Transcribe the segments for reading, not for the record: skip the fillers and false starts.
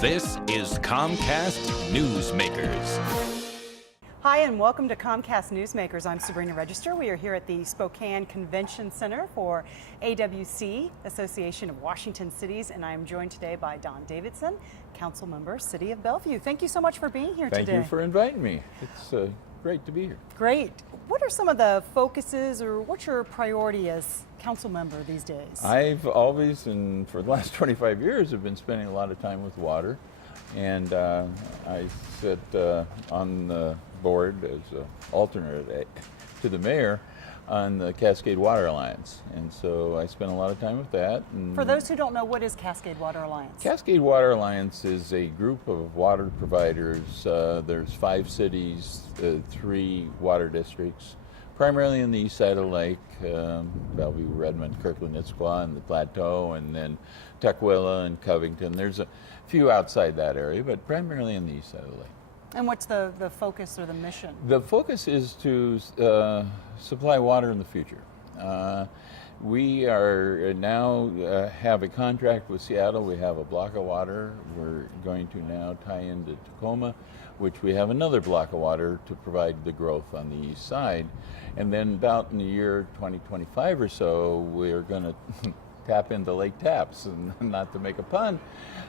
This is Comcast Newsmakers. Hi, and welcome to Comcast Newsmakers. I'm Sabrina Register. We are here at the Spokane Convention Center for AWC, Association of Washington Cities, and I am joined today by Don Davidson, Council Member, City of Bellevue. Thank you so much for being here today. Thank you for inviting me. It's great to be here. Great. What are some of the focuses, or what's your priority as council member these days? I've always, and for the last 25 years, have been spending a lot of time with water. And I sit on the board as an alternate to the mayor on the Cascade Water Alliance. And so I spend a lot of time with that. And for those who don't know, what is Cascade Water Alliance? Cascade Water Alliance is a group of water providers. There's 5 cities, 3 water districts, primarily in the east side of the lake, Bellevue, Redmond, Kirkland, Issaquah, and the Plateau, and then Tukwila and Covington. There's a few outside that area, but primarily in the east side of the lake. And what's the focus or the mission? The focus is to supply water in the future. We are now have a contract with Seattle. We have a block of water. We're going to now tie into Tacoma, which we have another block of water to provide the growth on the east side. And then about in the year 2025 or so, we're going to tap into Lake Taps, and not to make a pun,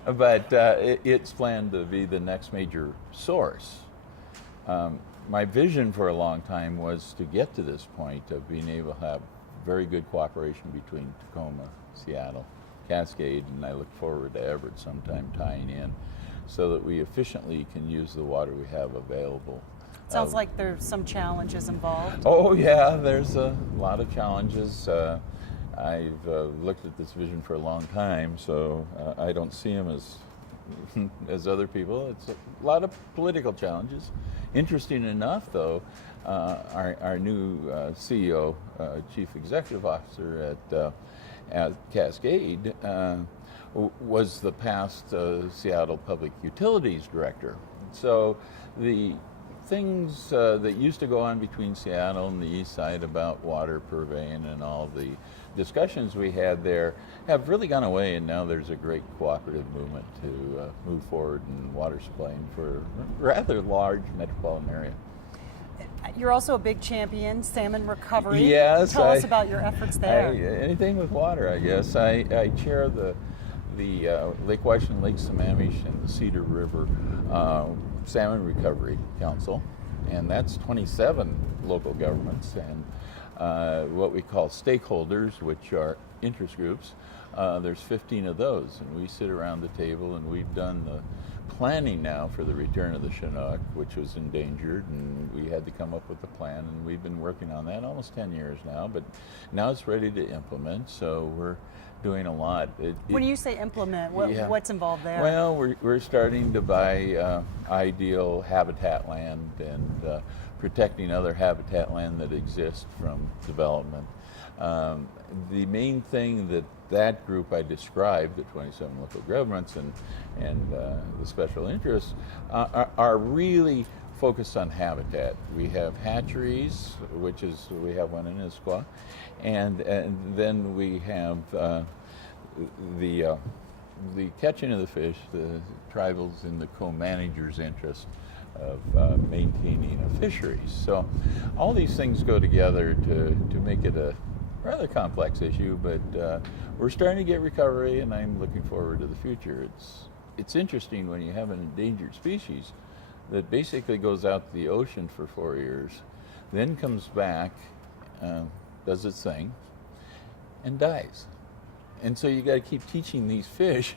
but it's planned to be the next major source. My vision for a long time was to get to this point of being able to have very good cooperation between Tacoma, Seattle, Cascade, and I look forward to Everett sometime tying in so that we efficiently can use the water we have available. Sounds like there's some challenges involved. Oh yeah, there's a lot of challenges. I've looked at this vision for a long time, so I don't see them as other people. It's a lot of political challenges. Interesting enough, though, our new CEO, Chief Executive Officer at Cascade, was the past Seattle Public Utilities Director. So the things that used to go on between Seattle and the east side about water purveying and all the discussions we had there have really gone away, and now there's a great cooperative movement to move forward in water supplying for a rather large metropolitan area. You're also a big champion, salmon recovery. Yes. Tell us about your efforts there. Anything with water, I guess. I chair the Lake Washington, Lake Sammamish, and the Cedar River Salmon Recovery Council, and that's 27 local governments and what we call stakeholders, which are interest groups. There's 15 of those, and we sit around the table, and we've done the planning now for the return of the Chinook, which was endangered, and we had to come up with a plan, and we've been working on that almost 10 years now, but now it's ready to implement, so we're doing a lot. When you say implement, what's involved there? Well, we're starting to buy ideal habitat land and protecting other habitat land that exists from development. The main thing that group I described, the 27 local governments and the special interests, are really focused on habitat. We have hatcheries, which is, we have one in Issaquah, and then we have the catching of the fish, the tribals in the co-manager's interest of maintaining a fisheries. So all these things go together to make it a rather complex issue, but we're starting to get recovery, and I'm looking forward to the future. It's interesting when you have an endangered species that basically goes out to the ocean for 4 years, then comes back, does its thing, and dies. And so you got to keep teaching these fish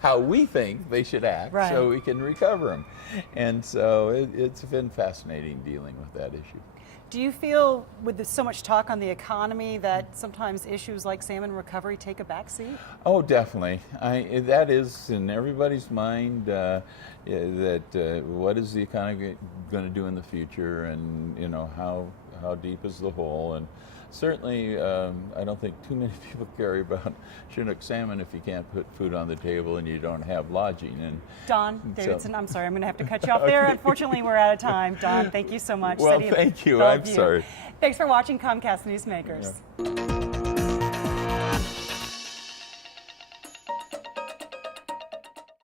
how we think they should act, right, so we can recover them. And so it's been fascinating dealing with that issue. Do you feel, with so much talk on the economy, that sometimes issues like salmon recovery take a backseat? Oh, definitely. That is in everybody's mind, that what is the economy going to do in the future, and how deep is the hole. And certainly, I don't think too many people care about Chinook salmon if you can't put food on the table and you don't have lodging. And Don Davidson, I'm sorry, I'm going to have to cut you off there. Unfortunately, we're out of time. Don, thank you so much. Well, thank you. I'm sorry. Thanks for watching Comcast Newsmakers. Yeah.